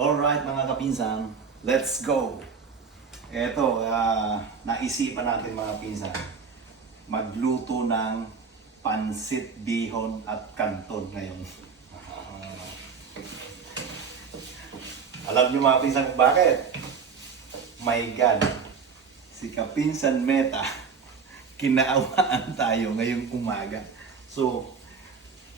Alright mga kapinsan, let's go! Eto, naisipan natin mga pinsan, magluto ng pansit bihon at kanton ngayon. Alam nyo mga pinsan kung bakit? My God, si Kapinsan Meta, kinaawaan tayo ngayong umaga. So,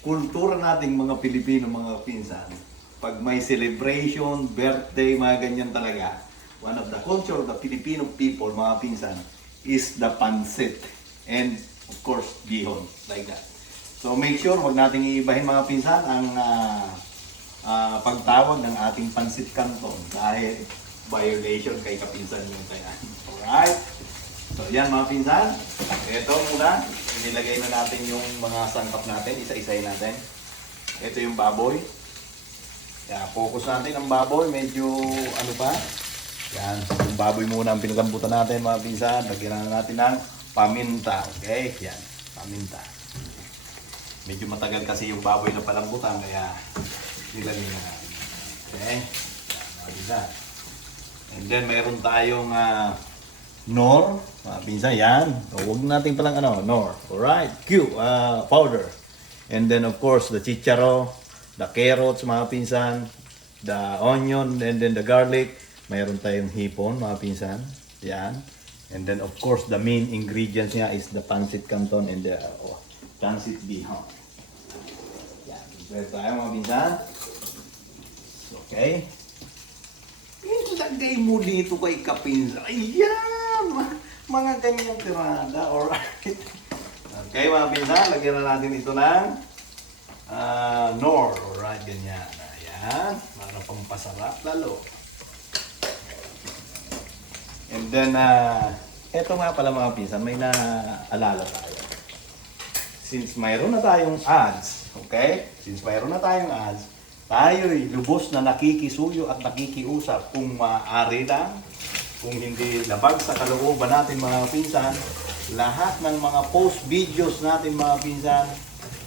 kultura nating mga Pilipino, mga pinsan, pag may celebration, birthday, mga ganyan talaga, one of the culture of the Filipino people, mga pinsan, is the pansit. And, of course, bihon, like that. So, make sure, huwag nating iibahin mga pinsan ang pagtawag ng ating pansit canton dahil violation kay kapinsan yung kaya. Alright? So, yan mga pinsan. Ito muna, inilagay na natin yung mga sangkap natin, isa-isayin natin. Ito yung baboy. Kaya focus natin ang baboy, medyo ano pa. Yan, yung baboy muna ang pinagambutan natin mga pinsan. Lagyan na natin ng paminta. Okay, yan, paminta. Medyo matagal kasi yung baboy na palambutan, kaya nilagyan na natin. Okay, yan mga pinsan. And then mayroon tayong nor, mga pinsan, yan. So, huwag natin palang nor. Alright, powder. And then of course, the chicharo, the carrots, mga pinsan, the onion, and then the garlic. Mayroon tayong hipon, mga pinsan. Yan. And then of course, the main ingredients niya is the pancit canton and the pancit bihon. Yan. Ito tayo, mga pinsan. Okay. Ilagay mo dito kay kapinsan. Ayan! Mga ganyang tirada. Alright. Okay, mga pinsan. Lagyan na natin ito ng nor. Alright, ganyan. Ayan. Para pampasarap lalo. And then, eto nga pala mga pinsan, may naalala tayo. Since mayroon na tayong ads, okay? Since mayroon na tayong ads, tayo'y lubos na nakikisuyo at nakikiusap kung maaari lang, kung hindi labag sa kalooban natin mga pinsan, lahat ng mga post videos natin mga pinsan,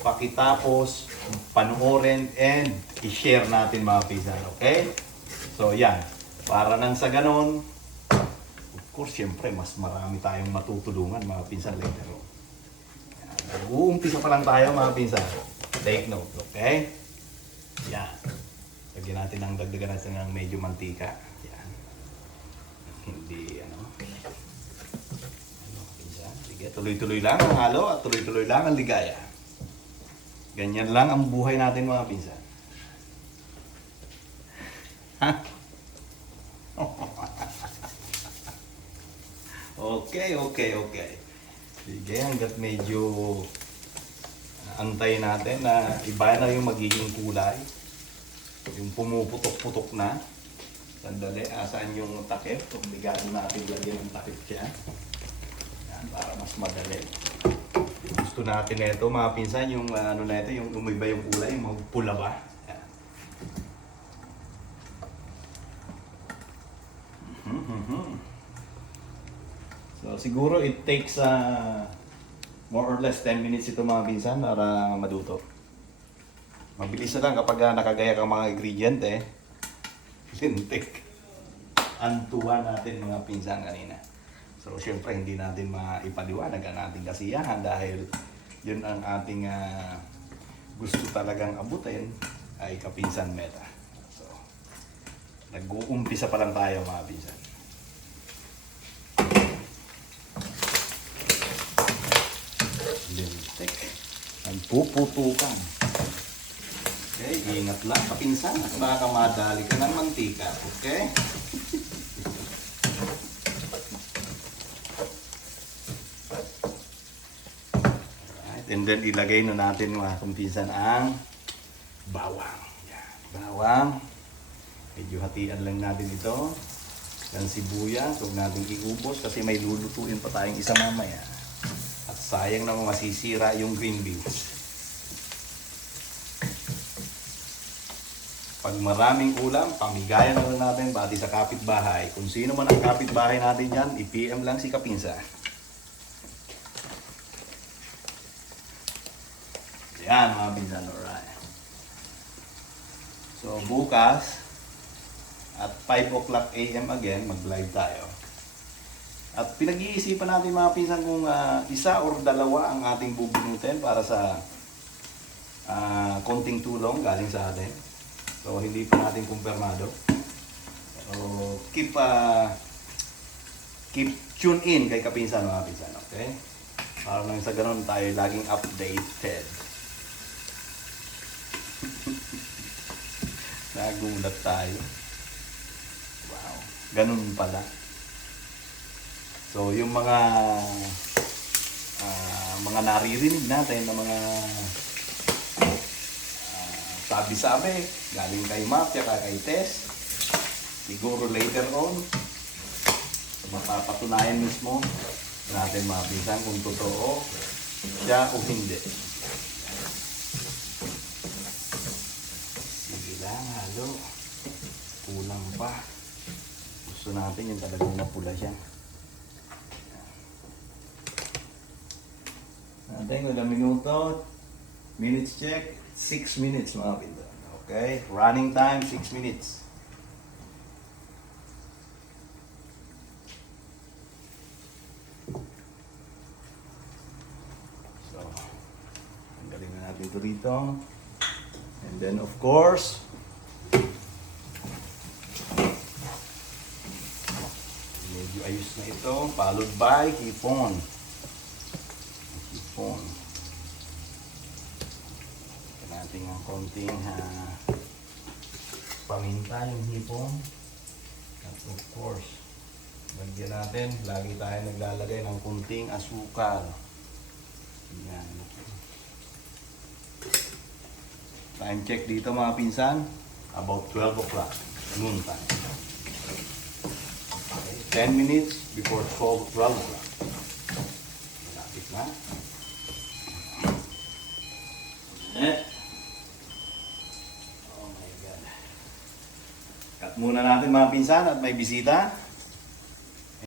pakitapos, panoorin, and i-share natin mga pinsan, okay? So yan, para nang sa ganon, of course, siyempre, mas marami tayong matutulungan mga pinsan later on. Nag-uumpisa pa lang tayo mga pinsan. Take note, okay? Yan. Lagyan natin ng dagdagan natin ng medyo mantika. Yan. Hindi, pinsan. Sige, tuloy-tuloy lang ang halo at tuloy-tuloy lang ang ligaya. Ganyan lang ang buhay natin mga pinsan. Ha? Okay. Sige, hanggat medyo antay natin na iba na yung magiging kulay. Yung pumuputok-putok na. Sandali, asaan yung takip? Obligado natin lagyan yung takip siya. Yan, para mas madali. Gusto natin na ito, mga pinsan, yung na ito, yung umiba yung kulay, yung magpula ba? Yan. So siguro it takes more or less 10 minutes ito mga pinsan para maduto. Mabilis na lang kapag nakagaya kang mga ingredient lintik. Antuwa natin mga pinsan kanina. So syempre hindi natin maipaliwanag ang ating kasiyahan dahil yun ang ating gusto talagang abutin ay Kapinsan Meta. So nag-uumpisa pa lang tayo mga pinsan. Lintik. Nagpuputukan. Okay, ingat lang kapinsan. Baka madali ka ng mantika. Okay? Alright, and then ilagay na natin mga kapinsan ang bawang. Yan, bawang. Medyo hatian lang natin ito. Ang sibuyas, huwag natin iubos kasi may lulutuin pa tayong isa mamaya. At sayang naman masisira yung green beans. Pag maraming ulam, pamigayan na lang natin pati sa kapitbahay. Kung sino man ang kapitbahay natin dyan, i-PM lang si Kapinsa. Yan mga pinsan, alright. So bukas, At 5 o'clock AM again, mag-live tayo. At pinag-iisipan natin mga pinsan kung isa or dalawa ang ating bubunutin para sa konting tulong galing sa atin. So hindi pa natin kumpirmado. So keep tune in kay Kapinsan mga pinsan, okay? Para nang sa ganun tayo laging updated. Nagulat tayo. Wow, ganun pala. So yung mga naririnig natin na mga sabi-sabi galing kay Map at kay Tess, siguro later on mapapatunayan mismo natin mga pinsan kung totoo siya o hindi. Sige lang, halo. Kulang pa. Gusto natin yung talagang mapula siya. Natin ilang minuto. Minutes check. 6 minutes mga pinsan. Okay? Running time 6 minutes. Ito rito. And then of course, medyo ayos na ito, followed by hipon. Hipon. Ito natin ang konting paminta yung hipon. At of course, lagyan natin, lagi tayo naglalagay ng konting asukal. Yan. Time check dito mga pinsan, about 12 o'clock, noon time. Okay, 10 minutes before 12 o'clock. Malapit na. Oh my God. Cut muna natin mga pinsan at may bisita.